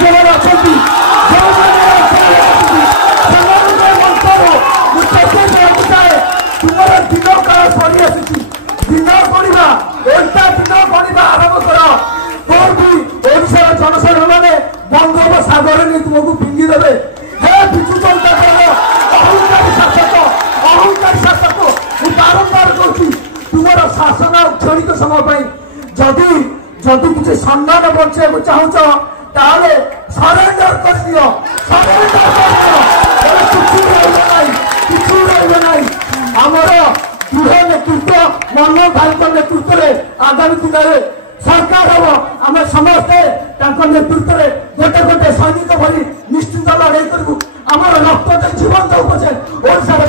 ଯୋଉମାନେ ଅଛନ୍ତି ସେମାନଙ୍କ ମନ୍ତବ୍ୟ ମୁଁ ଚେଷ୍ଟା କରିବାକୁ ଚାହେଁ। ତୁମର ଦିନ କାଳ ସରି ଆସିଛି। ଦିନ ଗଣିବା ଓଲଟା ଦିନ ଗଣିବା ଆରମ୍ଭ କର। କୋଉଠି ଓଡ଼ିଶାର ଜନସାଧାରଣ ମାନେ ବଙ୍ଗୋପସାଗର ନେଇ ତୁମକୁ ଫିଙ୍ଗି ଦେବେ। ହେ ବିଜୁ ଜନତା ଦଳ ଅହଂକାରୀ ଶାସକ ମୁଁ ବାରମ୍ବାର କହୁଛି ତୁମର ଶାସନ କ୍ଷଣିକ ସମୟ ପାଇଁ ଯଦି ଯଦି କିଛି ସମ୍ମାନ ବଞ୍ଚେଇବାକୁ ଚାହୁଁଛ ତାହେଲେ ସରେଣ୍ଡର କରିଦିଅ। କିଛି ରହିବ ନାହିଁ। ଆମର ଦୃଢ଼ ନେତୃତ୍ୱ ମନୋଜ ଭାଇଙ୍କ ନେତୃତ୍ୱରେ ଆଗାମୀ ଦିନରେ ସରକାର ହବ। ଆମେ ସମସ୍ତେ ତାଙ୍କ ନେତୃତ୍ୱରେ ଗୋଟେ ଗୋଟେ ସୈନିକ ଭଳି ନିଶ୍ଚିତ ଲଢ଼େଇ କରିବୁ। ଆମର ରକ୍ତ ଜୀବନ୍ତ ଉପଚାର ଓଡ଼ିଶାର